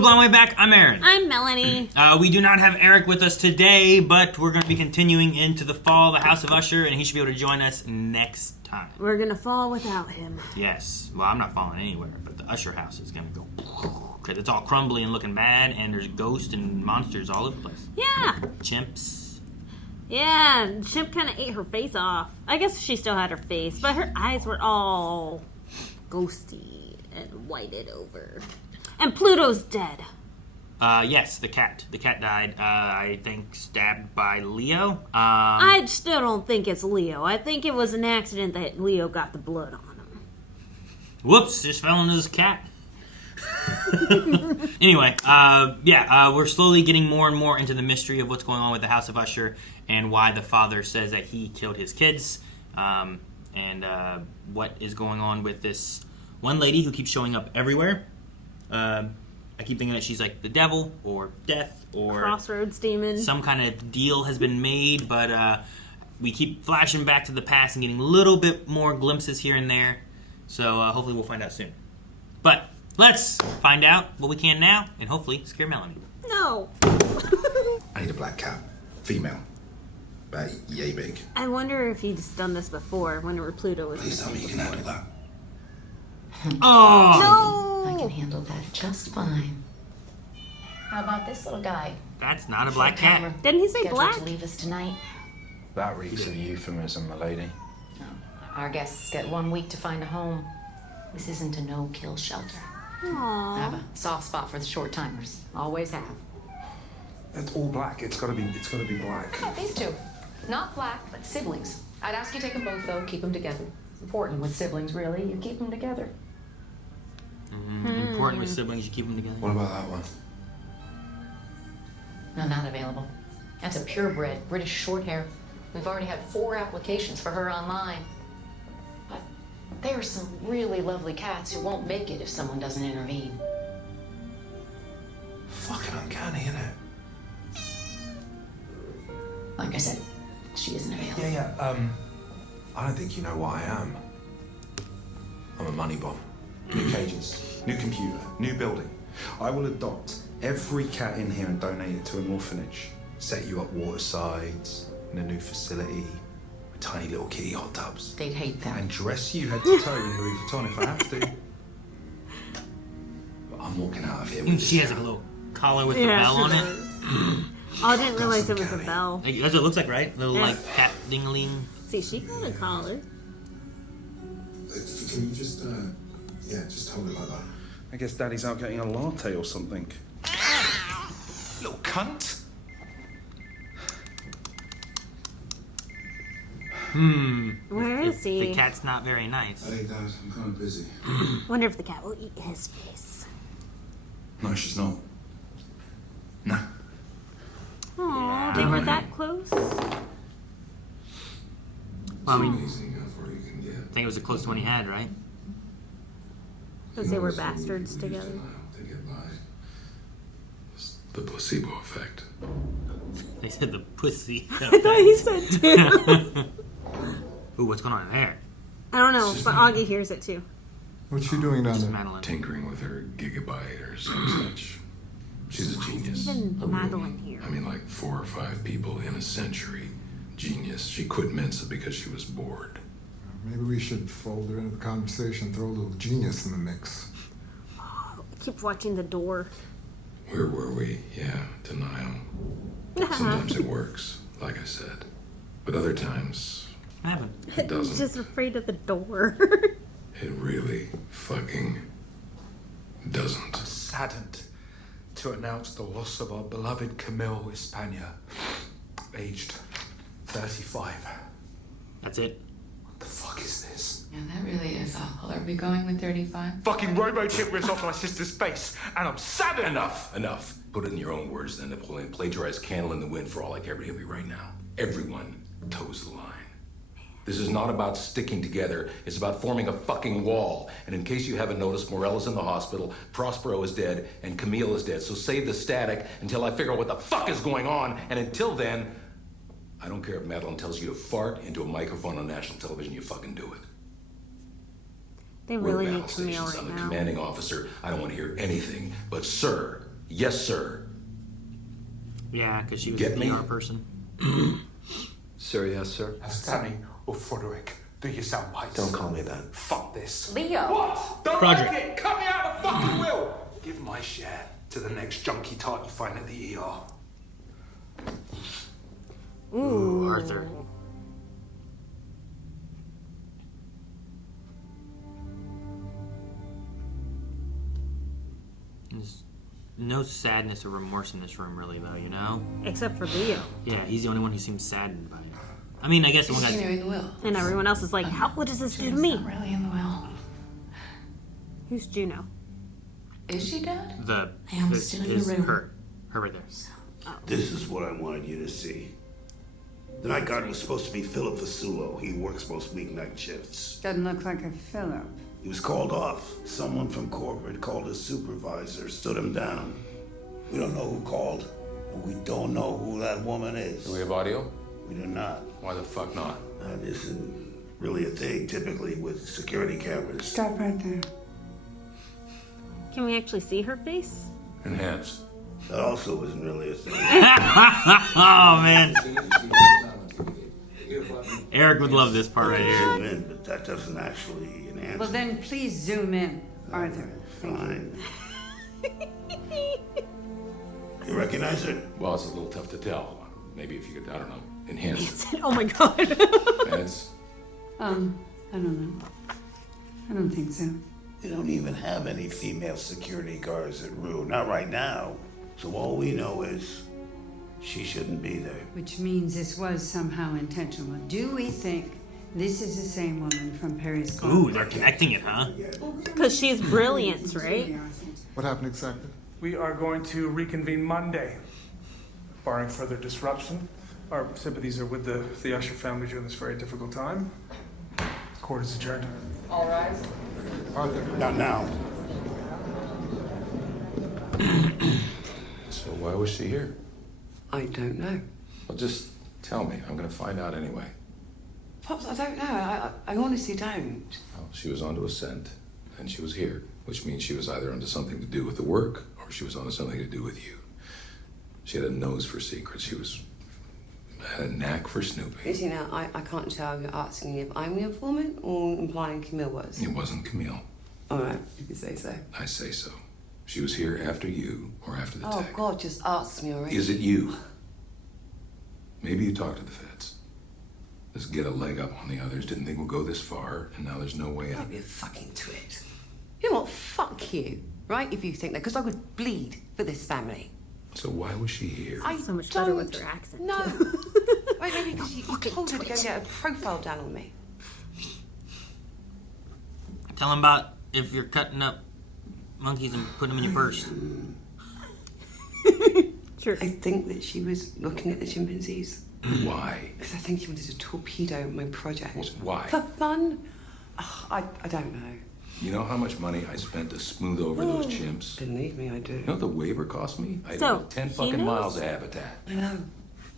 Cool, on the way back, I'm Aaron. I'm Melanie. We do not have Eric with us today, but we're going to be continuing into the fall, the House of Usher, and he should be able to join us next time. We're going to fall without him. Yes. Well, I'm not falling anywhere, but the Usher house is going to go... Because it's all crumbly and looking bad, and there's ghosts and monsters all over the place. Yeah. Chimps. Yeah, Chimp kind of ate her face off. I guess she still had her face, but her eyes were all ghosty and whited over. And Pluto's dead. Yes, the cat. The cat died, I think, stabbed by Leo. I still don't think it's Leo. I think it was an accident that Leo got the blood on him. Whoops, just fell into his cat. Anyway, we're slowly getting more and more into the mystery of what's going on with the House of Usher and why the father says that he killed his kids, and what is going on with this one lady who keeps showing up everywhere. I keep thinking that she's like the devil or death or Crossroads demon. Some kind of deal has been made, but we keep flashing back to the past and getting a little bit more glimpses here and there. So hopefully we'll find out soon. But let's find out what we can now and hopefully scare Melanie. No. I need a black cat. Female. About yay big. I wonder if he's done this before whenever Pluto was... Please tell me you can handle that. Oh! No! I can handle that just fine. How about this little guy? That's not a black cat. Didn't he say Scheduled black? to leave us tonight. That reeks of euphemism, my lady. No. Our guests get 1 week to find a home. This isn't a no-kill shelter. I have Aww. a soft spot for the short-timers. Always have. It's all black. It's gotta be black. Yeah, these two. Not black, but siblings. I'd ask you take them both, though. Keep them together. It's important with siblings, really. You keep them together. Important with siblings, you keep them together. What about that one? No, not available. That's a purebred British short hair. We've already had 4 applications for her online. But there are some really lovely cats who won't make it if someone doesn't intervene. Fucking uncanny, innit? Like I said, she isn't available. Yeah. I don't think you know what I am. I'm a money bomb. New cages, new computer, new building. I will adopt every cat in here and donate it to an orphanage. Set you up watersides in a new facility with tiny little kitty hot tubs. They'd hate that. And dress you head to toe in Louis Vuitton if I have to. But I'm walking out of here with She this has like a cat. little collar with the bell on it. Oh, I didn't realize it was a bell. Like, that's what it looks like, right? Little Yeah. like cat ding-a-ling. See, she got a collar. Can you just, just hold it like that? I guess Daddy's out getting a latte or something. Little cunt. Where is The he? cat's not very nice. Hey, Dad, I'm kind of busy. Wonder if the cat will eat his face. No, she's not. No. Aw, they were that close. Well, I mean, I think it was the closest one he had, right? Because they were bastards together. The placebo effect. They said the pussy. I thought he said too. Ooh, what's going on in there? I don't know, but Augie hears it too. What's she doing down Just there? Madeline. Tinkering with her gigabyte or some such. She's a genius. Even A real Madeline one. here. I mean, like 4 or 5 people in a century. Genius. She quit Mensa because she was bored. Maybe we should fold her into the conversation, throw a little genius in the mix. Keep watching the door. Where were we? Yeah, denial. Sometimes it works, like I said. But other times, What happened? it He's doesn't. just afraid of the door. It really fucking doesn't. Saddened to announce the loss of our beloved Camille Hispania, aged 35. That's it. What the fuck is this? Yeah, that really is awful. Are we going with 35? Fucking robo-chip rips off my sister's face, and I'm saddened. Enough. Put it in your own words then, Napoleon. Plagiarize Candle in the Wind for all I care about you right now. Everyone toes the line. This is not about sticking together. It's about forming a fucking wall. And in case you haven't noticed, Morella's in the hospital, Prospero is dead, and Camille is dead. So save the static until I figure out what the fuck is going on. And until then, I don't care if Madeline tells you to fart into a microphone on national television, you fucking do it. They We're really at need battle Camille stations. right I'm the now. commanding officer. I don't want to hear anything but sir Yes, sir. Yeah, because she was Get a me? PR person. Sir, yes, sir. Sammy or Frederick, do you sound white? Don't call me that. Fuck this. Leo. What? Don't Project. like it? Cut me out of fucking will. Give my share to the next junkie tart you find at the ER. Ooh, Arthur. There's no sadness or remorse in this room, really, though, you know? Except for Leo. Yeah, he's the only one who seems saddened by it. I mean, I guess the one Is Juno guy's... in the will? And everyone else is like, what does this do to Juno's me? not really in the will. Who's Juno? Is she dead? The... I am his- still in the his- room. Her right there. This is what I wanted you to see. The night guard was supposed to be Philip Vasulo. He works most weeknight shifts. Doesn't look like a Philip. He was called off. Someone from corporate called his supervisor, stood him down. We don't know who called, and we don't know who that woman is. Do we have audio? We do not. Why the fuck not? That isn't really a thing, typically, with security cameras. Stop right there. Can we actually see her face? Enhance. That also isn't really a thing. Oh, man. Eric would love this part right here. Zoom in, but that doesn't actually enhance Well, it. then please zoom in, Arthur. Fine. You recognize her? Well, it's a little tough to tell. Maybe if you could, I don't know, enhance. Oh my god. Enhance. I don't know. I don't think so. They don't even have any female security guards at Rue, not right now. So all we know is she shouldn't be there. Which means this was somehow intentional. Do we think this is the same woman from Perry's Club? Ooh, they're connecting it, huh? Because she's brilliant, right? What happened exactly? We are going to reconvene Monday, barring further disruption. Our sympathies are with the Usher family during this very difficult time. Court is adjourned. All rise. Arthur. Not now. So why was she here? I don't know. Well, just tell me. I'm gonna find out anyway. Pops, I don't know. I honestly don't. Well, she was onto a scent, and she was here, which means she was either onto something to do with the work, or she was onto something to do with you. She had a nose for secrets. Had a knack for snooping. You see, now, I can't tell you're asking if I'm the informant or implying Camille was. It wasn't Camille. All right, if you say so. I say so. She was here after you, or after the Oh, tech. God, just ask me already. Is it you? Maybe you talked to the feds. Just get a leg up on the others. Didn't think we'll go this far, and now there's no way out. Don't be a fucking twit. You know what? Fuck you, right? If you think that, because I would bleed for this family. So why was she here? I So much better with her accent, No. too. Wait, maybe because you told her to go and get a profile done on me. Tell him about if you're cutting up monkeys and putting them in your purse. Sure. I think that she was looking at the chimpanzees. Why? Because I think she wanted to torpedo my project. Why? For fun? Oh, I don't know. You know how much money I spent to smooth over those chimps? Believe me, I do. You know what the waiver cost me? I had So, about 10 he fucking knows? miles of habitat. I know.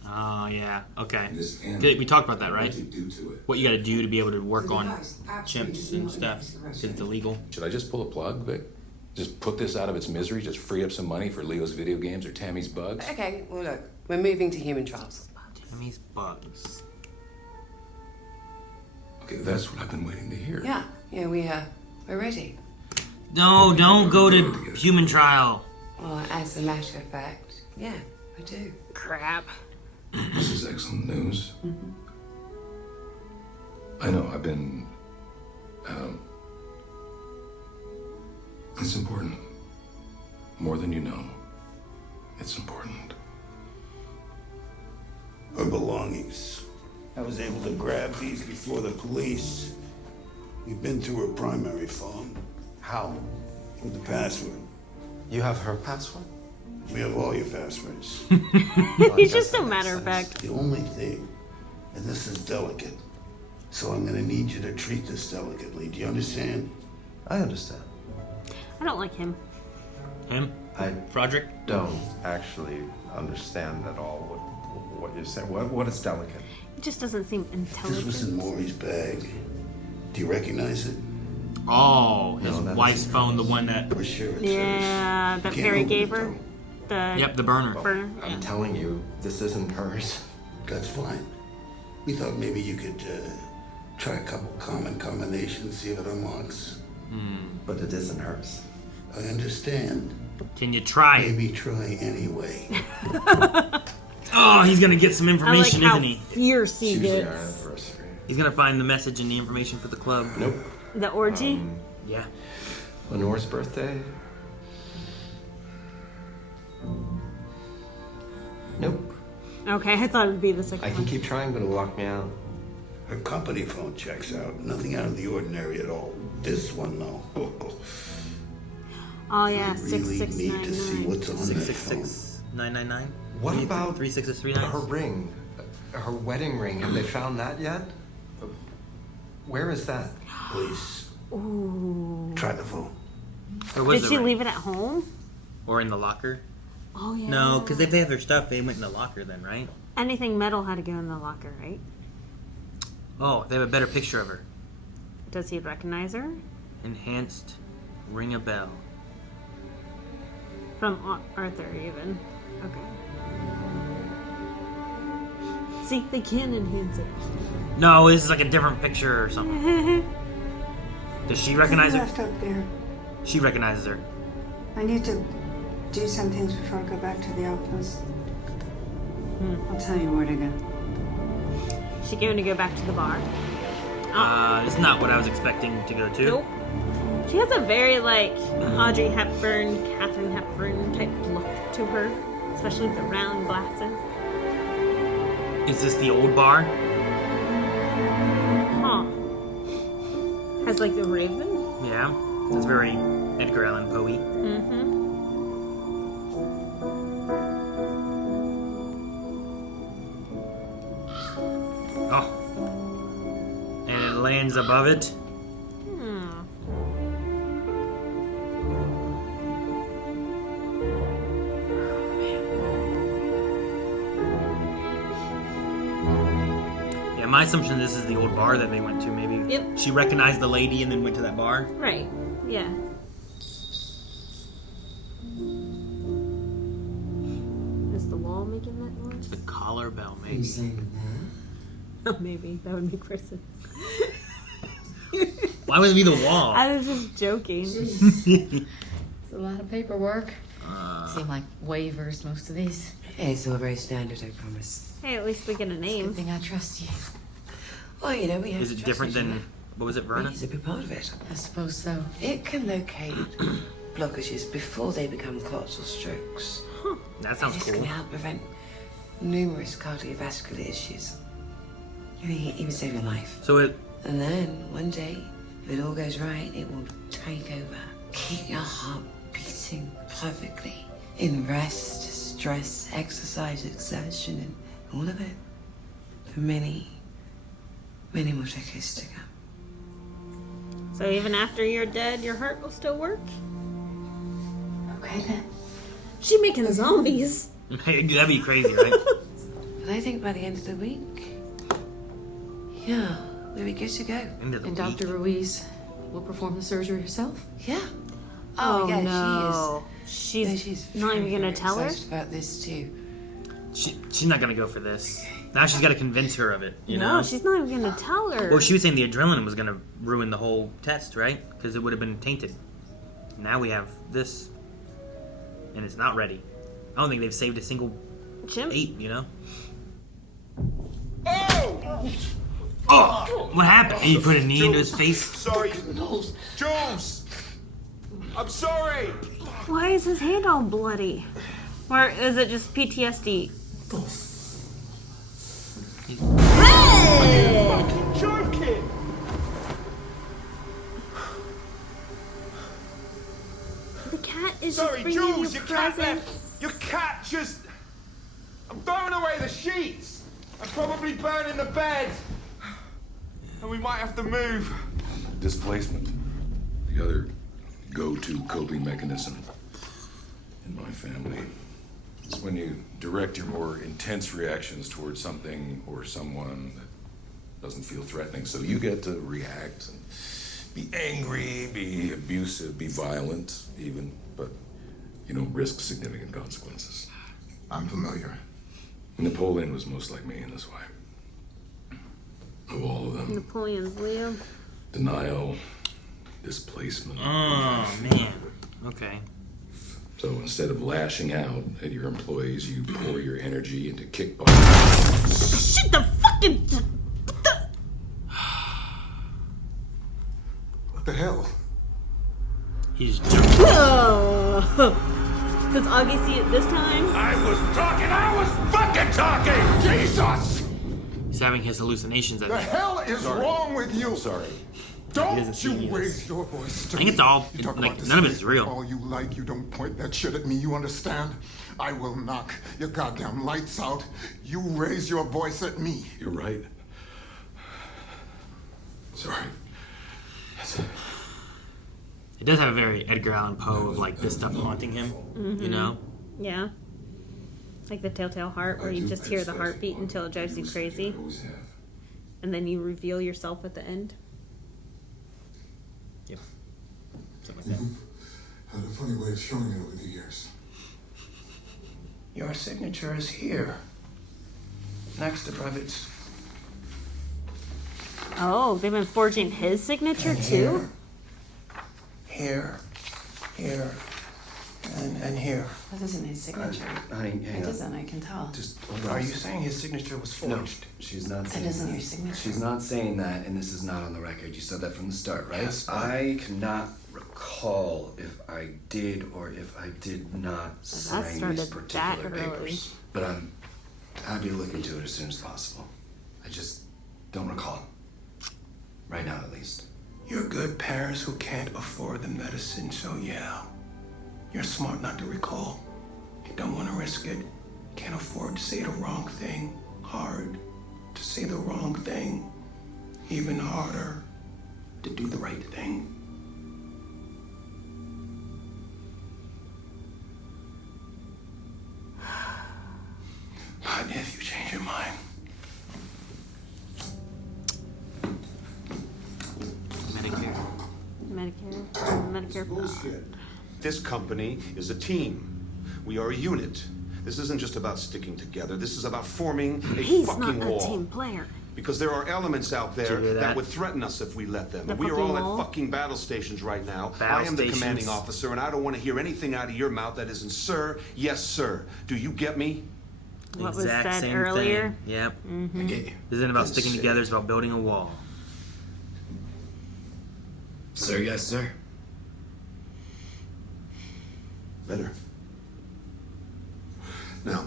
Oh, yeah. Okay. This animal, We talked about that, right? What you do to it? What you gotta do to be able to work on chimps and stuff. Because it's illegal. Should I just pull a plug, Vic? Just put this out of its misery? Just free up some money for Leo's video games or Tammy's bugs? Okay, well, look, we're moving to human trials. Tammy's bugs. Okay, that's what I've been waiting to hear. Yeah, we're ready. No, don't go to human trial. Well, as a matter of fact, yeah, I do. Crap. This is excellent news. I know, I've been... it's important. More than you know. It's important. Her belongings. I was able to grab these before the police. We've been through her primary phone. How? With the password. You have her password? We have all your passwords. He's just so matter of fact. The only thing, and this is delicate, so I'm gonna need you to treat this delicately. Do you understand? I understand. I don't like him. Him? I Froderick? don't actually understand at all what you're saying. What is delicate? He just doesn't seem This was in intelligent. Maury's bag. Do you recognize it? Oh, his No, that wife's isn't phone, the one that... For sure it's Yeah, hers. that You can't Perry open gave it, her. though. The burner. I'm telling you, this isn't hers. That's fine. We thought maybe you could try a couple common combinations, see if it unlocks. But it isn't hers. I understand. Can you try it? Maybe try anyway. Oh, he's gonna get some information, I like isn't he? Fierce he It's usually our gets. anniversary. He's gonna find the message and the information for the club. Nope. The orgy? Yeah. Lenore's birthday? Nope. Okay, I thought it'd be the second I can one. keep trying, but it'll lock me out. Her company phone checks out. Nothing out of the ordinary at all. This one, though. Oh yeah, We really need to see 6699. what's on that phone. 666-999. What about 3639? her ring? Her wedding ring. Have they found that yet? Where is that? Please, Ooh. try the phone. Or was Did it she ring? leave it at home? Or in the locker? Oh yeah. No, because if they have their stuff, they went in the locker then, right? Anything metal had to go in the locker, right? Oh, they have a better picture of her. Does he recognize her? Enhanced ring a bell. From Arthur, even. Okay. See, they can enhance it. No, this is like a different picture or something. Does she recognize her? Left up there. She recognizes her. I need to do some things before I go back to the office. I'll tell you where to go. She going to go back to the bar? It's not what I was expecting to go to. Nope. She has a very, like, Audrey Hepburn, Katharine Hepburn type look to her. Especially with the round glasses. Is this the old bar? Huh. Has, like, the raven? Yeah. It's very Edgar Allan Poe. Mm-hmm. Oh. And it lands above it. Yeah, my assumption this is the old bar that they went to, maybe. Yep. She recognized the lady and then went to that bar. Right. Yeah. Is the wall making that noise? The collar bell, maybe. Oh, maybe. That would make more sense. Why would it be the wall? I was just joking. It's a lot of paperwork. Seem like waivers, most of these. Hey, it's all very standard, I promise. Hey, at least we get a Good name. thing I trust you. Well, you know, we have Is to it trust different each other. than, what was it, Verna? It's a big part of it. I suppose so. It can locate blockages before they become clots or strokes. That sounds This cool. can help prevent numerous cardiovascular issues. You know, it even save your life. So it, And then, one day, if it all goes right, it will take over. Keep your heart beating perfectly. In rest, stress, exercise, exertion, and all of it. For many, many more decades to come. So even after you're dead, your heart will still work? Okay, then. She making zombies. that'd be crazy, right? But I think by the end of the week, yeah, we'll be good to go. End of the And week. Dr. Ruiz will perform the surgery herself? Yeah. Oh, yeah, no. she is. No, she's not even very, gonna very tell her? excited about this too. She's not gonna go for this. Now she's gotta convince her of it, you No, know? she's not even gonna tell her. Well, she was saying the adrenaline was gonna ruin the whole test, right? Because it would have been tainted. Now we have this. And it's not ready. I don't think they've saved a single Chimp? 8, you know? Oh! What happened? He put a knee into his face? Sorry. Jules! I'm sorry! Why is his hand all bloody? Or is it just PTSD? Fucking joking! The cat is Sorry, just bringing Jules, you your cat presents. left. Your cat just... I'm throwing away the sheets. I'm probably burning the bed. And we might have to move. Displacement. The other go-to coping mechanism in my family. It's when you direct your more intense reactions towards something or someone that doesn't feel threatening. So you get to react and be angry, be abusive, be violent even. But You don't risk significant consequences. I'm familiar. Napoleon was most like me in this way. Of all of them. Napoleon's Leo. Denial, displacement. Oh, man. Okay. So instead of lashing out at your employees, you pour your energy into kickboxing. Shit, the fucking... What the hell? He's jumping. Does Augie see it this time? I was fucking talking! Jesus! He's having his hallucinations. The hell is wrong with you? Sorry. Don't you raise your voice to I think me. it's all, You talk like, about none of it is real. all you like, you don't point that shit at me, you understand? I will knock your goddamn lights out. You raise your voice at me. You're right. Sorry. It does have a very Edgar Allan Poe of, like, this stuff haunting him, you know? Yeah. Like the Telltale Heart, where you just hear the heartbeat until it drives you crazy. And then you reveal yourself at the end. Yep. Something like that. Had a funny way of showing it over the years. Your signature is here. Next to Brevitt's. Oh, they've been forging his signature too? Here, and here. That isn't his signature. Honey, hang It on. isn't, I can tell. Just are you saying his signature was forged? No, she's not saying That isn't your signature. She's not saying that, and this is not on the record. You said that from the start, right? Yes, but- I cannot recall if I did or if I did not sign started these that particular early. papers. But I'm happy to look into it as soon as possible. I just don't recall. Right now, at least. You're good parents who can't afford the medicine, so yeah. You're smart not to recall. You don't want to risk it. Can't afford to say the wrong thing. Hard to say the wrong thing. Even harder to do the right thing. But if you change your mind, Medicare. This company is a team. We are a unit. This isn't just about sticking together. This is about forming a He's fucking not a wall. team player. Because there are elements out there Did you hear that that? would threaten us if we let them. The And we are fucking all wall? at fucking battle stations right now. Battle I am the stations. commanding officer, and I don't want to hear anything out of your mouth that isn't sir, yes, sir. Do you get me? What was Exact said same earlier? thing. Yep. I get you. This isn't about Yes, sticking sir. together, it's about building a wall. Sir, yes, sir. Better. Now,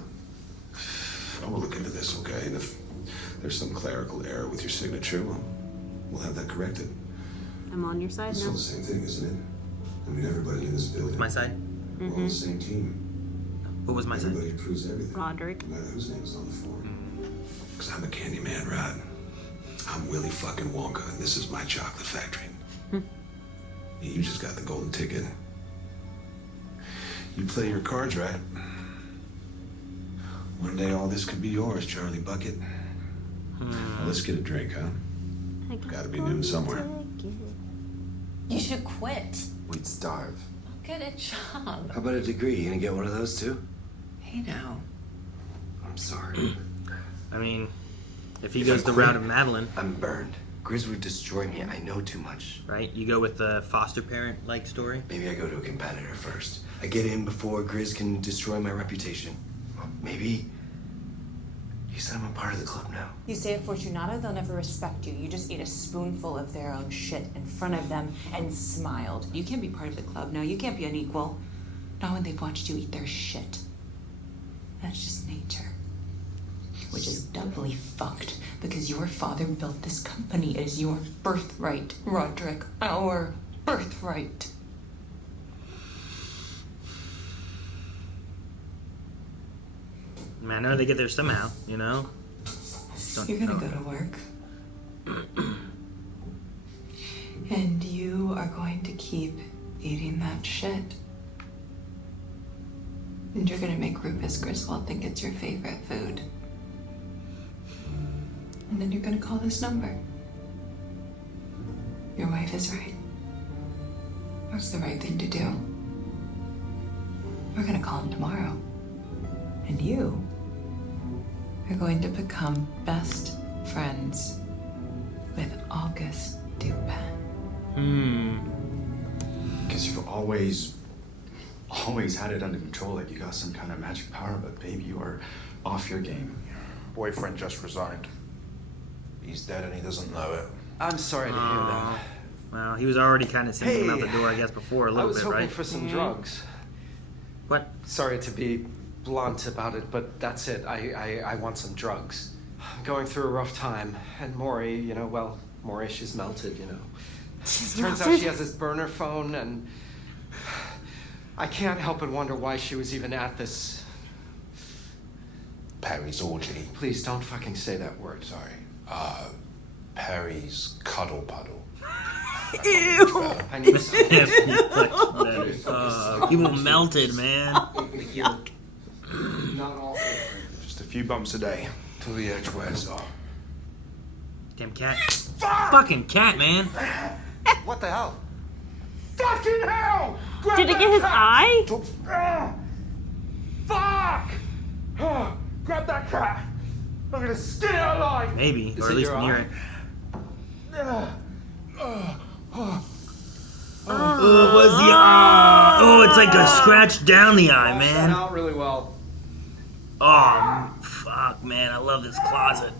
I will look into this, okay? And if there's some clerical error with your signature, we'll have that corrected. I'm on your side It's all now. the same thing, isn't it? I mean, everybody in this building. My side? We're all the same team. What was my side? Everybody approves everything. Roderick. No matter whose name is on the form. Because I'm a candy man, Rod. I'm Willy fucking Wonka, and this is my chocolate factory. You just got the golden ticket. You play your cards right. One day all this could be yours, Charlie Bucket. Now let's get a drink, huh? Gotta be noon somewhere. You should quit. We'd starve. Get a job. How about a degree? You gonna get one of those too? Hey now. I'm sorry. I mean, if he goes the route of Madeline, I'm burned. Grizz would destroy me. I know too much. right? You go with the foster parent like story. Maybe I go to a competitor first. I get in before Grizz can destroy my reputation. Maybe you said I'm a part of the club now. You say at Fortunato, they'll never respect you. You just ate a spoonful of their own shit in front of them and smiled. You can't be part of the club now. You can't be an equal. Not when they've watched you eat their shit. That's just nature. Which is doubly fucked because your father built this company. It is your birthright, Roderick. Our birthright. I mean, I know they get there somehow, you know? You're gonna go to work. And you are going to keep eating that shit. And you're gonna make Rufus Griswold think it's your favorite food. And then you're gonna call this number. Your wife is right. What's the right thing to do? We're gonna call him tomorrow. And you are going to become best friends with August Dupin. Because you've always had it under control, like you got some kind of magic power, but baby, you are off your game. Boyfriend just resigned. He's dead and he doesn't know it. I'm sorry to hear that. Well, he was already kind of sending him out the Hey, door, I guess, before a little bit, right? I was hoping for some drugs. What? Sorry to be blunt about it, but that's it. I want some drugs. I'm going through a rough time, and Maury, Maury, she's melted, Turns out she has this burner phone, and I can't help but wonder why she was even at this. Perry's orgy. Please don't fucking say that word. Sorry. Perry's cuddle puddle. Ew. I need some. People melted, man. Yuck. Not all. Just a few bumps a day till the edge wears off. Damn cat. Fucking cat, man. What the hell? Fucking hell! Grab Did it that get his cat! eye? Fuck! Grab that cat! I'm gonna skin it alive! Maybe, or at least near it. What's the eye? Oh, it's like a scratch down the eye, man. Out really well. Oh, fuck, man. I love this closet.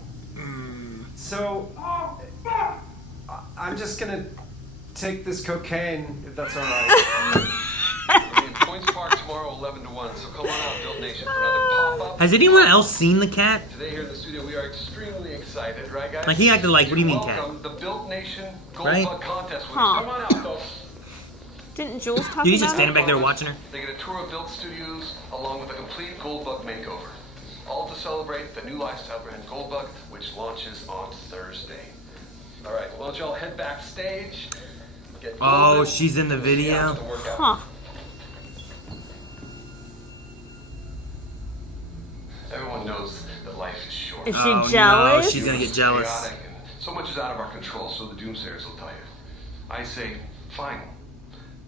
So, I'm just gonna take this cocaine, if that's all right. In Points Park tomorrow, 11 to 1. So come on out, Built Nation, for another pop-up. Has anyone else seen the cat? Today here in the studio, we are extremely excited, right, guys? Like, he acted like, what do you mean, cat? Welcome the Built Nation Gold Right? Bug Contest winners. Huh. Come on out, folks. Didn't Jules talk Dude, he's just about it? standing back there watching her. They get a tour of Built Studios along with a complete Gold Bug makeover. All to celebrate the new lifestyle brand Gold Bug, which launches on Thursday. All right, well, don't y'all head backstage. Get Oh, golden. she's in the We'll see you video? after the workout. Huh. Everyone knows that life is short. Is she Oh, jealous? no, she's gonna get jealous. Chaotic, and so much is out of our control, so the doomsayers will tell you. I say, fine.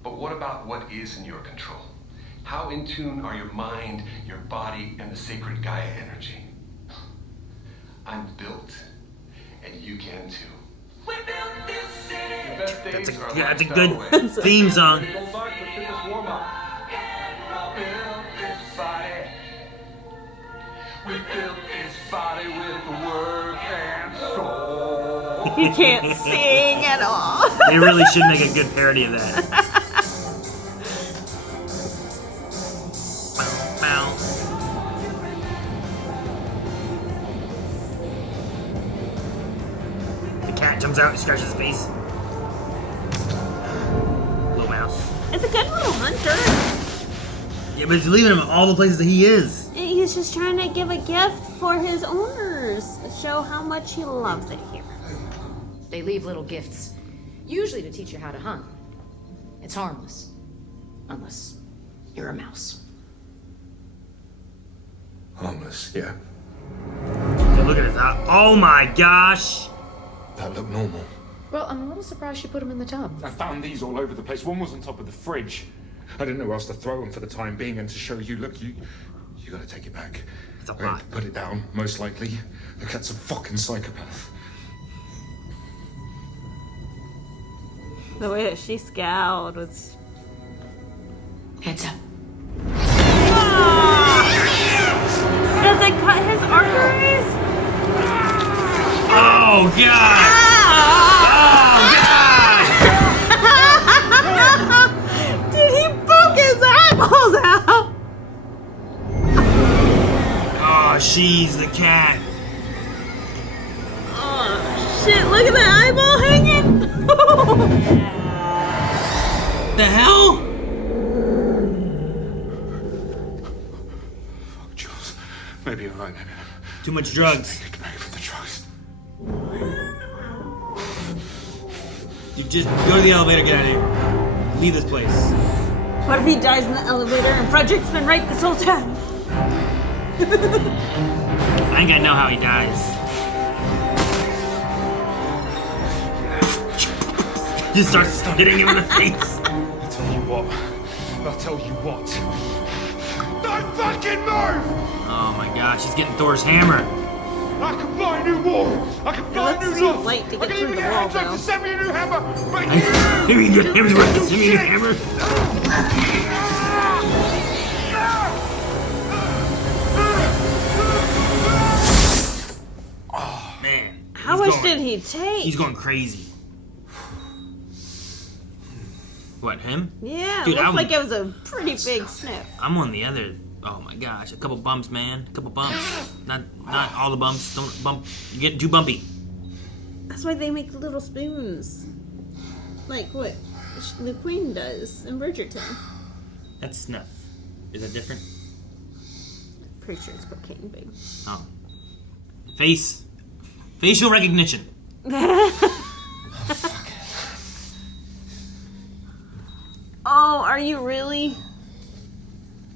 But what about what is in your control? How in tune are your mind, your body, and the sacred Gaia energy? I'm built, and you can too. We built this city. Your best days That's a, are yeah, that's a lifestyle good away. theme song. Go back to fitness warm-up. We built this body. We built this body with work and soul. You can't sing at all. They really should make a good parody of that. Bow, bow. The cat jumps out and scratches his face. Little mouse. It's a good little hunter. Yeah, but he's leaving him in all the places that he is. He's just trying to give a gift for his owners. Show how much he loves it here. They leave little gifts, usually to teach you how to hunt. It's harmless, unless you're a mouse. Harmless, yeah. So look at his eye. Oh my gosh. That looked normal. Well, I'm a little surprised she put him in the tub. I found these all over the place. One was on top of the fridge. I didn't know where else to throw them for the time being, and to show you, look, you gotta take it back. It's a I mean, lot. put it down, most likely. The cat's a fucking psychopath. The way that she scowled was. Heads up. Does it cut his arteries? Oh god. Oh god. Did he poke his eyeballs out? Oh, she's the cat. Oh shit! Look at that eyeball hanging. The hell? Fuck, Jules. Maybe you're right, maybe. Too much drugs. Get back for the drugs. You just go to the elevator, get out of here. Leave this place. What if he dies in the elevator and Frederick's been right this whole time? I ain't gotta know how he dies. Just starts hitting him in the face. I'll tell you what. fucking move! Oh my gosh, he's getting Thor's hammer. I can buy a new wall. I can buy a new too loft. late to I get can through even the get wall, Headlock though. to send me a new hammer. But Send me a new hammer. Oh man. How He's much going- did he take? He's going crazy. What, him? Yeah, Dude, looked like it was a pretty big sniff. I'm on the other. Oh my gosh, a couple bumps, man. A couple bumps. Not all the bumps. Don't bump. You get too bumpy. That's why they make little spoons. Like what the Queen does in Bridgerton. That's snuff. Is that different? Pretty sure it's cocaine, babe. Oh. Facial recognition. Oh, are you really?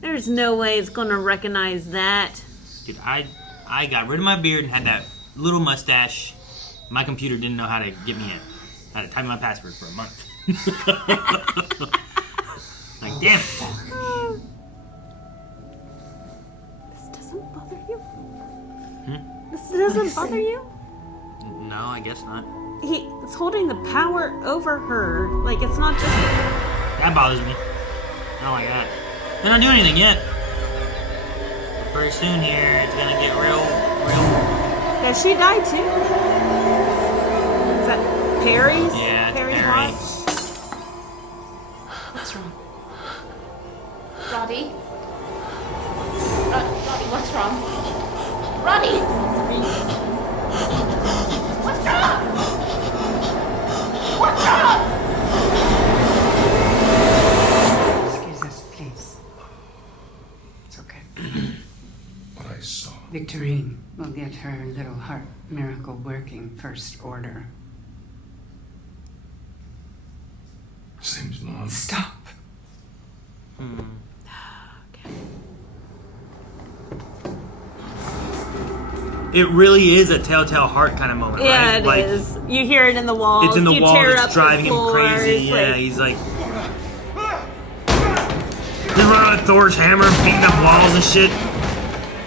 There's no way it's gonna recognize that. Dude, I got rid of my beard and had that little mustache. My computer didn't know how to get me in. I had to type in my password for a month. Like, damn it. This doesn't bother you? Hmm? This doesn't bother you? No, I guess not. He's holding the power over her. Like, it's not just... That bothers me. I don't like that. They're not doing anything yet. Pretty soon here, it's gonna get real. Does she die too? Is that Perry's? Yeah, it's Perry's Perry. watch? What's wrong? Robbie? Robbie, what's wrong? Robbie! What's wrong? What's wrong? Excuse us, please. It's okay. What I saw. Victorine will get her little heart miracle working first order. Seems mom. Stop. It really is a telltale heart kind of moment, Yeah, right? it is. You hear it in the walls. It's in the you wall. tear It's up driving the him floors, crazy. Yeah, like- he's like. He's running with Thor's hammer, beating up walls and shit.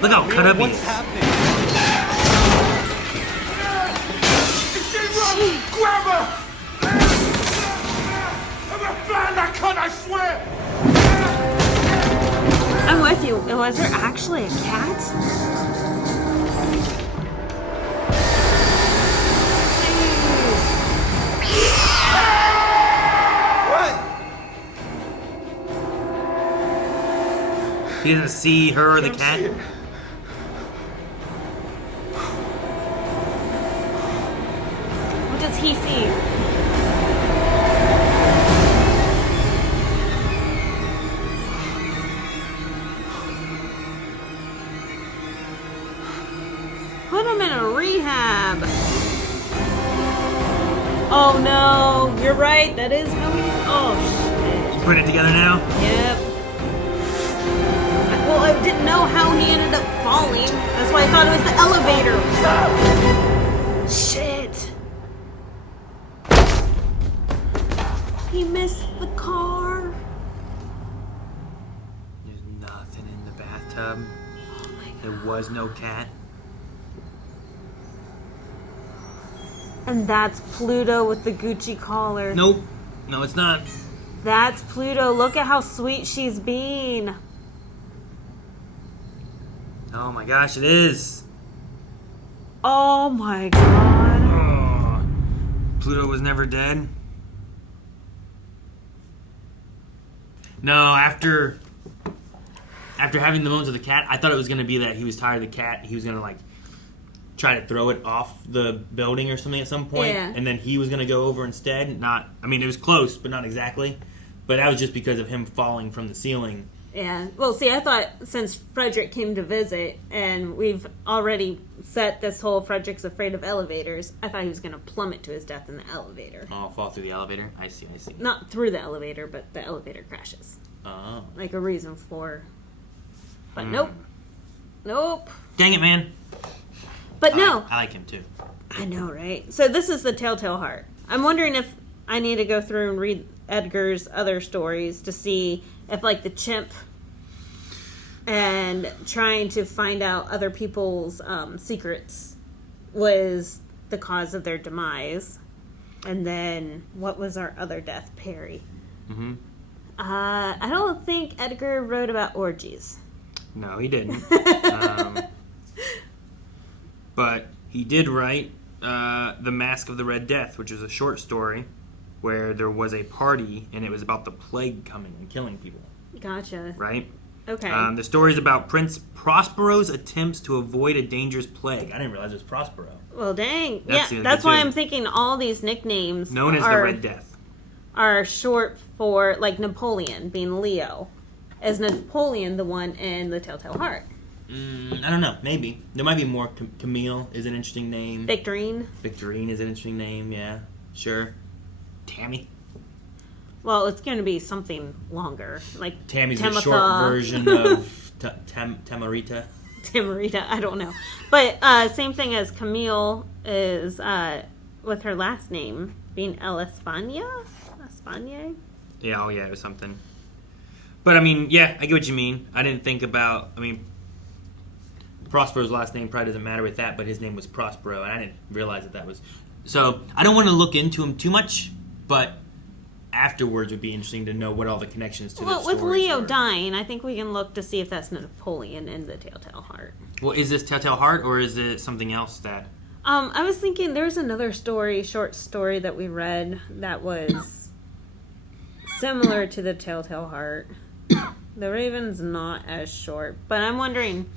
Look how cut up he is. Grab her! I'm gonna find that cunt, I swear! I'm with you. Was there actually a cat? He doesn't see her or the cat. What does he see? Put him in a rehab. Oh no, you're right. That is how he. Oh shit. Putting it together now. Yep. Well, I didn't know how he ended up falling. That's why I thought it was the elevator. Shit. He missed the car. There's nothing in the bathtub. There was no cat. And that's Pluto with the Gucci collar. Nope. No, it's not. That's Pluto. Look at how sweet she's being. Oh my gosh, it is. Oh my god. Oh. Pluto was never dead. No, after having the moments of the cat, I thought it was gonna be that he was tired of the cat. He was gonna like try to throw it off the building or something at some point, Yeah. and then he was gonna go over instead. Not, I mean, it was close, but not exactly. But that was just because of him falling from the ceiling. Yeah. Well, see, I thought since Frederick came to visit, and we've already set this whole Frederick's afraid of elevators, I thought he was going to plummet to his death in the elevator. Oh, fall through the elevator. I see. Not through the elevator, but the elevator crashes. Oh. Like a reason for. But nope. Nope. Dang it, man. But no. I like him too. I know, right? So this is the Telltale Heart. I'm wondering if I need to go through and read Edgar's other stories to see if, like, the chimp and trying to find out other people's secrets was the cause of their demise. And then, what was our other death? Perry. Mm-hmm. I don't think Edgar wrote about orgies. No, he didn't. But he did write The Mask of the Red Death, which is a short story where there was a party and it was about the plague coming and killing people. Gotcha. Right? Okay. The story is about Prince Prospero's attempts to avoid a dangerous plague. I didn't realize it was Prospero. Well, dang. That's That's why I'm thinking all these nicknames known as the Red Death are short for, like, Napoleon being Leo. Is Napoleon the one in The Telltale Heart? I don't know. Maybe. There might be more. Camille is an interesting name. Victorine? Victorine is an interesting name, yeah. Sure. Tammy? Well, it's going to be something longer. Like Tammy's Tamitha. a short version of Tamarita. Tamarita, I don't know. But same thing as Camille is with her last name being El España? España? Yeah, oh yeah, it was something. But I mean, yeah, I get what you mean. I didn't think about, I mean, Prospero's last name probably doesn't matter with that, but his name was Prospero, and I didn't realize that was. So I don't want to look into him too much, but afterwards would be interesting to know what all the connections to the with stories Leo were. dying, I think we can look to see if that's Napoleon in the Telltale Heart. Well, is this Telltale Heart, or is it something else that... I was thinking there's another short story that we read that was similar to the Telltale Heart. The Raven's not as short, but I'm wondering,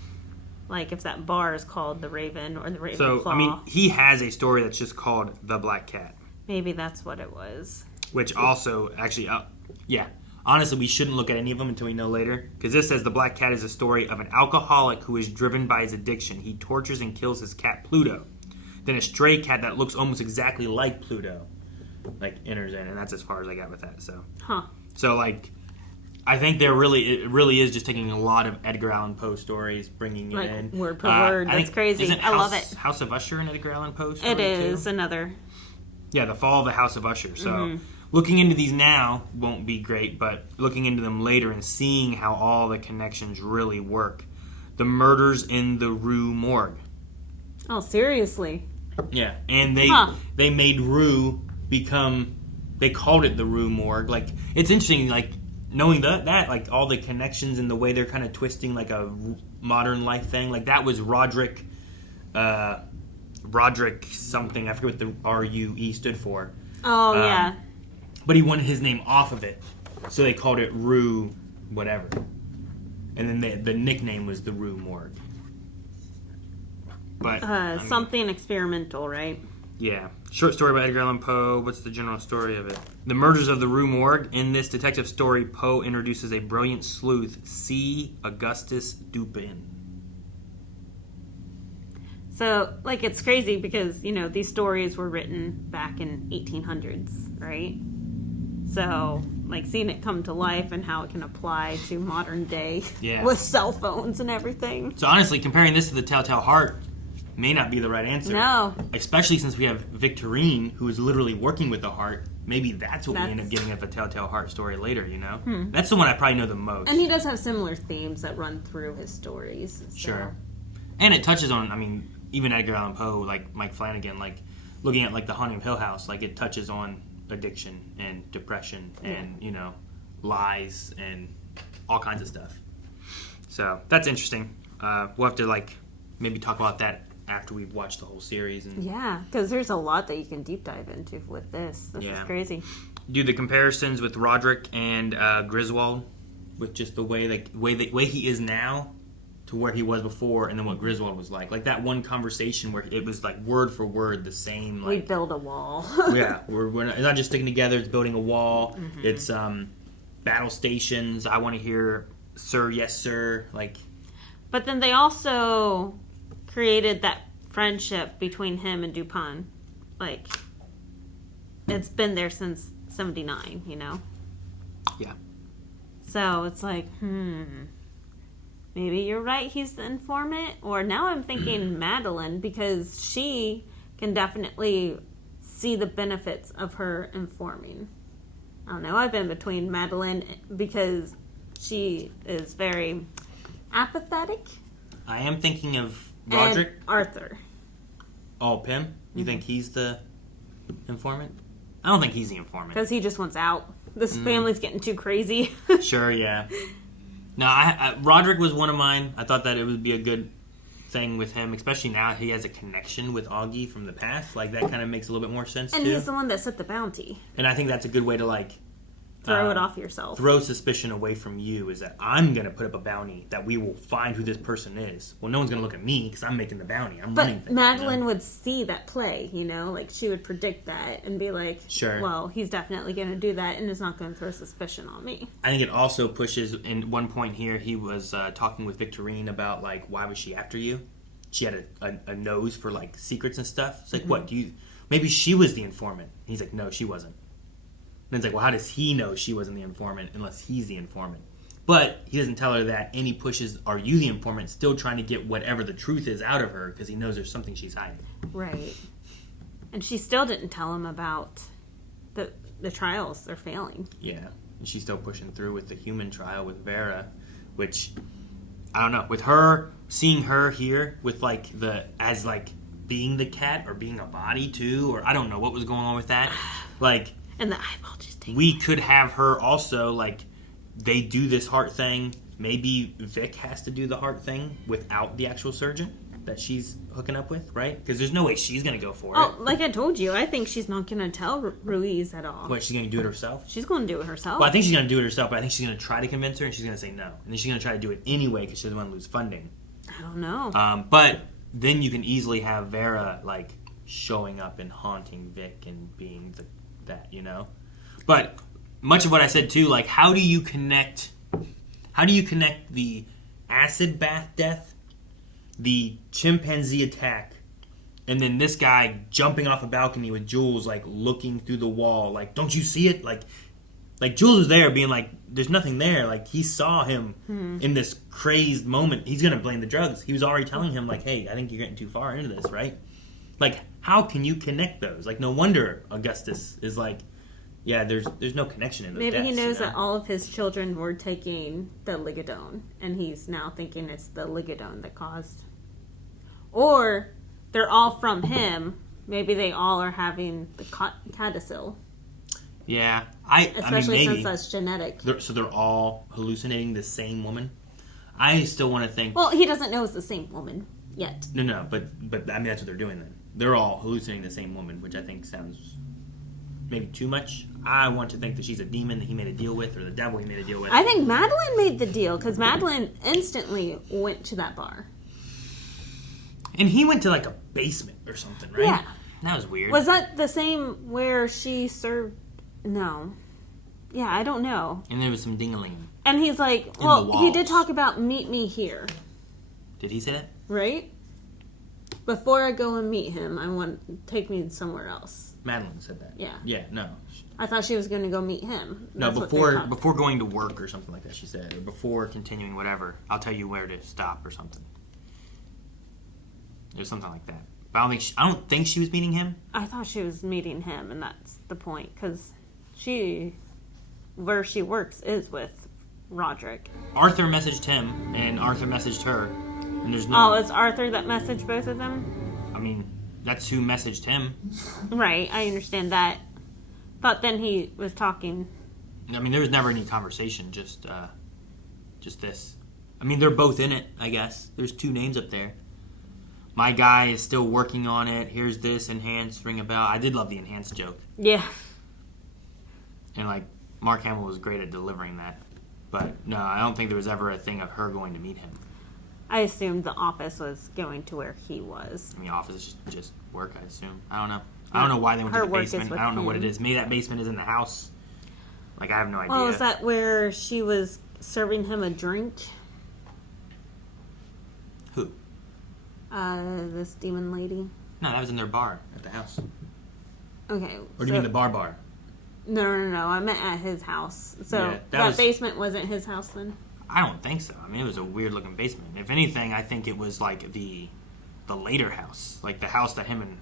like, if that bar is called The Raven or The Raven So, Claw. I mean, he has a story that's just called The Black Cat. Maybe that's what it was. Which also, actually, yeah. Honestly, we shouldn't look at any of them until we know later. Because this says The Black Cat is a story of an alcoholic who is driven by his addiction. He tortures and kills his cat, Pluto. Then a stray cat that looks almost exactly like Pluto, like, enters in. And that's as far as I got with that, so. Huh. So, like, I think it really is just taking a lot of Edgar Allan Poe stories, bringing it Like, in. word per word. That's crazy. Isn't I love it. House of Usher an Edgar Allan Poe story, It is too? another. Yeah, The Fall of the House of Usher. So, Mhm. looking into these now won't be great, but looking into them later and seeing how all the connections really work. The murders in the Rue Morgue. Oh, seriously? Yeah, and they made Rue become. They called it the Rue Morgue. Like, it's interesting, like, knowing that like all the connections and the way they're kind of twisting like a modern life thing. Like, that was Roderick something. I forget what the RUE stood for. Oh, yeah. But he wanted his name off of it, so they called it Rue whatever. And then the nickname was the Rue Morgue. But I mean, something experimental, right? yeah. Short story by Edgar Allan Poe. What's the general story of it? The Murders of the Rue Morgue. In this detective story, Poe introduces a brilliant sleuth, C. Augustus Dupin. So, like, it's crazy because, you know, these stories were written back in 1800s, right? So, like, seeing it come to life and how it can apply to modern day Yeah. with cell phones and everything. So honestly, comparing this to the Telltale Heart may not be the right answer. No. Especially since we have Victorine, who is literally working with the heart. Maybe that's what we end up That's- getting at the Telltale Heart story later, you know? Hmm. That's the one I probably know the most. And he does have similar themes that run through his stories. So. Sure. And it touches on, I mean, even Edgar Allan Poe, like Mike Flanagan, like looking at like The Haunting of Hill House, like it touches on addiction and depression and, you know, lies and all kinds of stuff. So that's interesting. We'll have to like maybe talk about that after we've watched the whole series. And Yeah, because there's a lot that you can deep dive into with this. This Yeah. is crazy. do the comparisons with Roderick and Griswold, with just the way way he is now to where he was before, and then what Griswold was like. Like that one conversation where it was like word for word the same. We Like, build a wall. yeah, we're not, it's not just sticking together. It's building a wall. Mhm. It's battle stations. I want to hear "Sir, yes, sir." Like, But then they also created that friendship between him and Dupin. Like, it's been there since 79, you know? yeah. So it's like, maybe you're right, he's the informant. Or now I'm thinking Madeline, because she can definitely see the benefits of her informing. I don't know, I've been between Madeline because she is very apathetic. I am thinking of Roderick. And Arthur. Oh, Pim? You think he's the informant? I don't think he's the informant. Because he just wants out. This family's getting too crazy. Sure, yeah. No, Roderick was one of mine. I thought that it would be a good thing with him, especially now he has a connection with Augie from the past. Like, that kind of makes a little bit more sense, and too. he's the one that set the bounty. And I think that's a good way to, like... Throw it off yourself. Throw suspicion away from you, is that I'm going to put up a bounty that we will find who this person is. Well, no one's going to look at me because I'm making the bounty. I'm running things. Madeline would see that play, like she would predict that and be like, sure. Well, he's definitely going to do that and is not going to throw suspicion on me. I think it also pushes, in one point here, he was talking with Victorine about, like, why was she after you? She had a nose for, like, secrets and stuff. It's like, what, maybe she was the informant. And he's like, no, she wasn't. And it's like, well, how does he know she wasn't the informant unless he's the informant? But he doesn't tell her that, and he pushes, are you the informant, still trying to get whatever the truth is out of her because he knows there's something she's hiding. Right. And she still didn't tell him about the trials. They're failing. Yeah. And she's still pushing through with the human trial with Vera, which, I don't know, with her, seeing her here with, like, as, like, being the cat or being a body, too, or I don't know what was going on with that. Like... And the eyeball just takes... We could have her also, like, they do this heart thing. Maybe Vic has to do the heart thing without the actual surgeon that she's hooking up with, right? Because there's no way she's going to go for it. Like I told you, I think she's not going to tell Ruiz at all. What, she's going to do it herself? She's going to do it herself. Well, I think she's going to do it herself, but I think she's going to try to convince her, and she's going to say no. And then she's going to try to do it anyway because she doesn't want to lose funding. I don't know. But then you can easily have Vera, like, showing up and haunting Vic and being that. But much of what I said too, like, how do you connect the acid bath death, the chimpanzee attack, and then this guy jumping off a balcony with Jules, like, looking through the wall, like, don't you see it? Like Jules was there being like, there's nothing there. Like, he saw him in this crazed moment. He's gonna blame the drugs. He was already telling him, like, hey, I think you're getting too far into this, right? Like, how can you connect those? Like, no wonder Augustus is like, yeah, there's no connection in those Maybe deaths, he knows that all of his children were taking the Ligadone, and he's now thinking it's the Ligadone that caused. Or they're all from him. Maybe they all are having the Cat-Tastrophe. Yeah, especially maybe. Since that's genetic. So they're all hallucinating the same woman. I still want to think. Well, he doesn't know it's the same woman yet. No, but I mean that's what they're doing then. They're all hallucinating the same woman, which I think sounds maybe too much. I want to think that she's a demon that he made a deal with, or the devil he made a deal with. I think Madeline made the deal because Madeline instantly went to that bar. And he went to like a basement or something, right? Yeah. That was weird. Was that the same where she served? No. Yeah, I don't know. And there was some ding-a-ling. And he's like, well, he did talk about meet me here. Did he say that? Right? Before I go and meet him, I want take me somewhere else. Madeline said that. Yeah. Yeah, no. I thought she was going to go meet him. No, before going to work or something like that, she said. Or before continuing whatever. I'll tell you where to stop or something. It was something like that. But I don't think she was meeting him. I thought she was meeting him, and that's the point. Because where she works is with Roderick. Arthur messaged him, and Arthur messaged her. And there's no... Oh, it's Arthur that messaged both of them? I mean, that's who messaged him. Right, I understand that. But then he was talking. I mean, there was never any conversation, just this. I mean, they're both in it, I guess. There's two names up there. My guy is still working on it. Here's this, enhance, ring a bell. I did love the enhance joke. Yeah. And, like, Mark Hamill was great at delivering that. But, no, I don't think there was ever a thing of her going to meet him. I assumed the office was going to where he was. I mean, office is just work, I assume. I don't know. I don't know why they went to the basement. I don't know what it is. Maybe that basement is in the house. Like, I have no idea. Oh, is that where she was serving him a drink? Who? This demon lady. No, that was in their bar at the house. Okay. Or do you mean the bar? No. I meant at his house. So yeah, that basement wasn't his house then? I don't think so. I mean, it was a weird looking basement. If anything, I think it was like the later house. Like the house that him and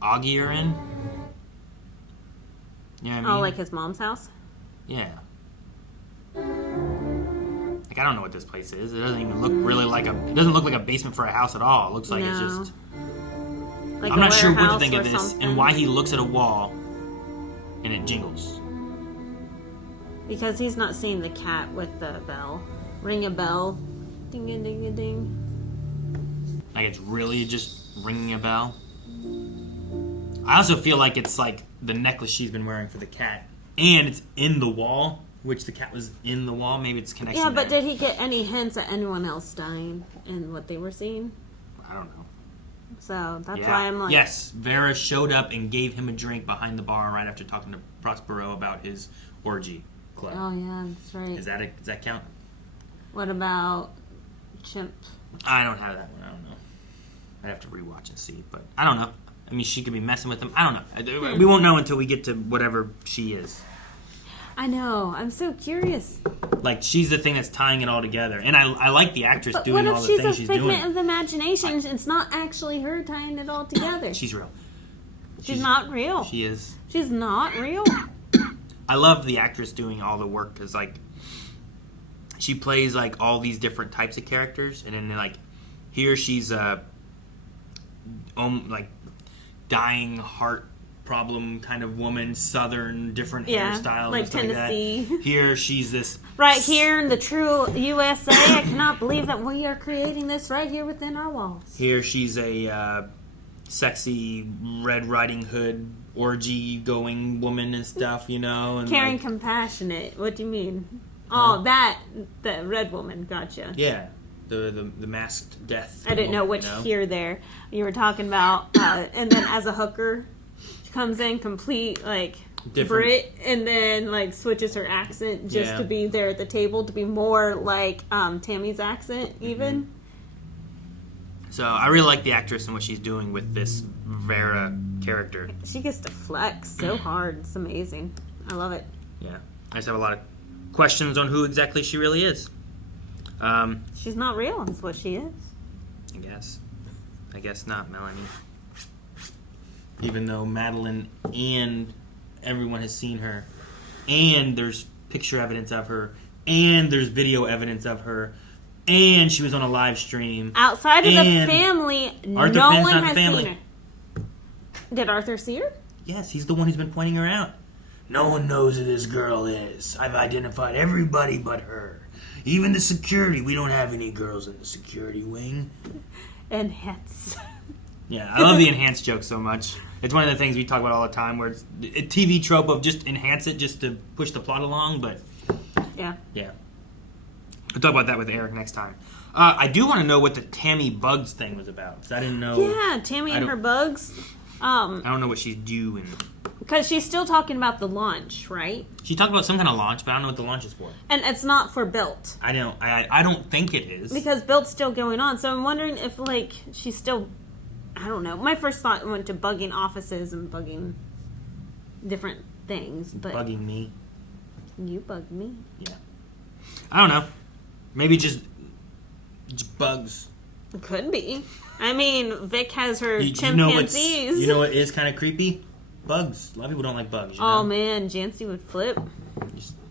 Augie are in. You know what I mean? Oh, like his mom's house? Yeah. Like, I don't know what this place is. It doesn't even look really like it doesn't look like a basement for a house at all. It looks like it's just... Like I'm a not sure what to warehouse think or of this something. and why he looks at a wall and it jingles. Because he's not seeing the cat with the bell. Ring a bell. Ding a ding a ding. Like, it's really just ringing a bell. I also feel like it's like the necklace she's been wearing for the cat. And it's in the wall, which the cat was in the wall. Maybe it's a connection Yeah, but there. did he get any hints at anyone else dying in what they were seeing? I don't know. So that's Yeah. why I'm like... Yes, Vera showed up and gave him a drink behind the bar right after talking to Prospero about his orgy club. Oh, yeah, that's right. Does that count? What about Chimp? I don't have that one. I don't know. I'd have to rewatch and see, but I don't know. I mean, she could be messing with him. I don't know. We won't know until we get to whatever she is. I know. I'm so curious. Like, she's the thing that's tying it all together. And I like the actress But doing what all if the she's things a she's figment doing. of the imagination? It's not actually her tying it all together. She's real. She's not real. She is. She's not real. I love the actress doing all the work because, like, she plays, like, all these different types of characters. And then, like, here she's like, dying heart problem kind of woman, southern, different hairstyles like and stuff Tennessee. like that. Here she's this... Right here in the true USA, I cannot believe that we are creating this right here within our walls. Here she's a sexy Red Riding Hood orgy-going woman and stuff, you know? And Caring, like, compassionate. What do you mean? Oh, the red woman. Gotcha. yeah. The masked death. I didn't know woman, which you know? here there you were talking about. And then as a hooker, she comes in complete, like, Different. Brit, and then, like, switches her accent just to be there at the table, to be more like Tammy's accent, even. So I really like the actress and what she's doing with this Vera character. She gets to flex so hard. It's amazing. I love it. Yeah. I just have a lot of questions on who exactly she really is. She's not real, is what she is. I guess not, Melanie. Even though Madeline and everyone has seen her, and there's picture evidence of her, and there's video evidence of her, and she was on a live stream. Outside of the family, Arthur no Penn's one not the has family. seen her. Did Arthur see her? Yes, he's the one who's been pointing her out. No one knows who this girl is. I've identified everybody but her. Even the security. We don't have any girls in the security wing. Enhance. Yeah, I love the enhance joke so much. It's one of the things we talk about all the time, where it's a TV trope of just enhance it just to push the plot along, but... Yeah. Yeah. We'll talk about that with Eric next time. I do want to know what the Tammy Bugs thing was about, because I didn't know... Yeah, Tammy and her bugs. I don't know what she's doing. Because she's still talking about the launch, right? She talked about some kind of launch, but I don't know what the launch is for. And it's not for Built. I don't think it is. Because Built's still going on. So I'm wondering if, like, she's still... I don't know. My first thought went to bugging offices and bugging different things. But Bugging me. You bugged me. Yeah. I don't know. Maybe just bugs. It could be. I mean, Vic has her You chimpanzees. know what is kind of creepy? Bugs. A lot of people don't like bugs. You know? Oh man, Jancy would flip.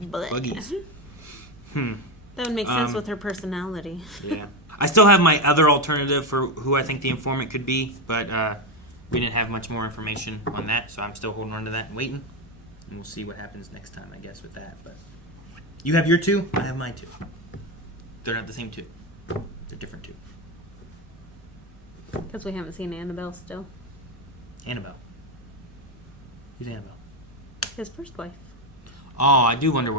Buggies. That would make sense with her personality. Yeah. I still have my other alternative for who I think the informant could be, but we didn't have much more information on that, so I'm still holding on to that and waiting. And we'll see what happens next time, I guess, with that. But you have your two, I have my two. They're not the same two. They're different two. Because we haven't seen Annabelle still. Annabelle. Who's Annabelle? His first wife. Oh, I do wonder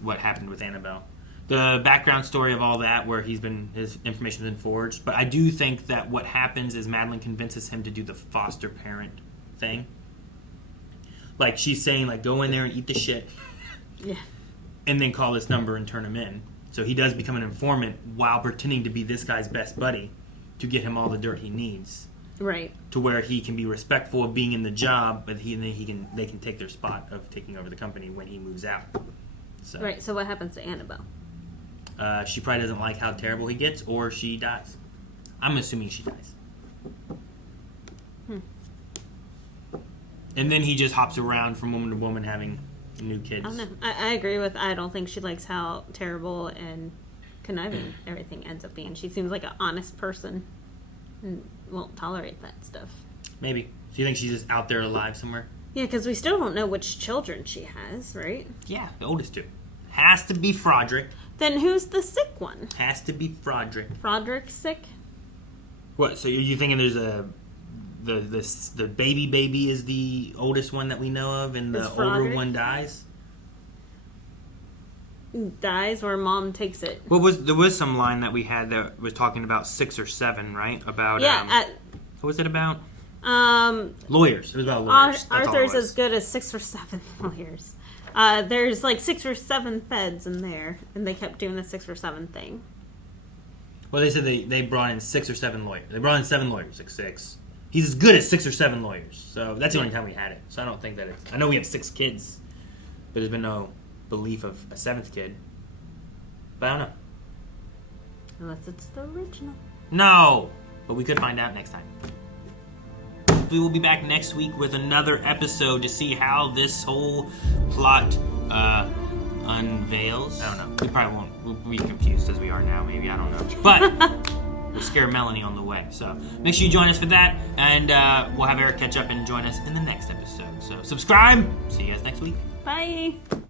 what happened with Annabelle. The background story of all that, where his information's been forged. But I do think that what happens is Madeline convinces him to do the foster parent thing. Like, she's saying, like, go in there and eat the shit. Yeah. And then call this number and turn him in. So he does become an informant while pretending to be this guy's best buddy to get him all the dirt he needs. Right. To where he can be respectful of being in the job, but they can take their spot of taking over the company when he moves out. So, Right, so what happens to Annabelle? she probably doesn't like how terrible he gets, or she dies. I'm assuming she dies. And then he just hops around from woman to woman having new kids. I don't know. I agree with... I don't think she likes how terrible and conniving everything ends up being. She seems like an honest person and won't tolerate that stuff. Maybe. So you think she's just out there alive somewhere? Yeah, because we still don't know which children she has, right? Yeah, the oldest two. Has to be Froderick. Then who's the sick one? Has to be Froderick. Froderick's sick? What? So you thinking there's the baby is the oldest one that we know of, and the older one dies? Dies, or mom takes it. There was some line that we had that was talking about 6 or 7, right? About what was it about? Lawyers. It was about lawyers. Arthur's as good as 6 or 7 lawyers. There's like 6 or 7 feds in there, and they kept doing the 6 or 7 thing. Well, they said they brought in 6 or 7 lawyers. They brought in 7 lawyers, like 6. He's as good as 6 or 7 lawyers. So that's the only time we had it. So I don't think that it's... I know we have 6 kids, but there's been no belief of a 7th kid. But I don't know. Unless it's the original. No! But we could find out next time. We will be back next week with another episode to see how this whole plot unveils. I don't know. We probably won't. We'll be confused as we are now, maybe. I don't know. But we'll scare Melanie on the way. So make sure you join us for that. And we'll have Eric catch up and join us in the next episode. So subscribe. See you guys next week. Bye.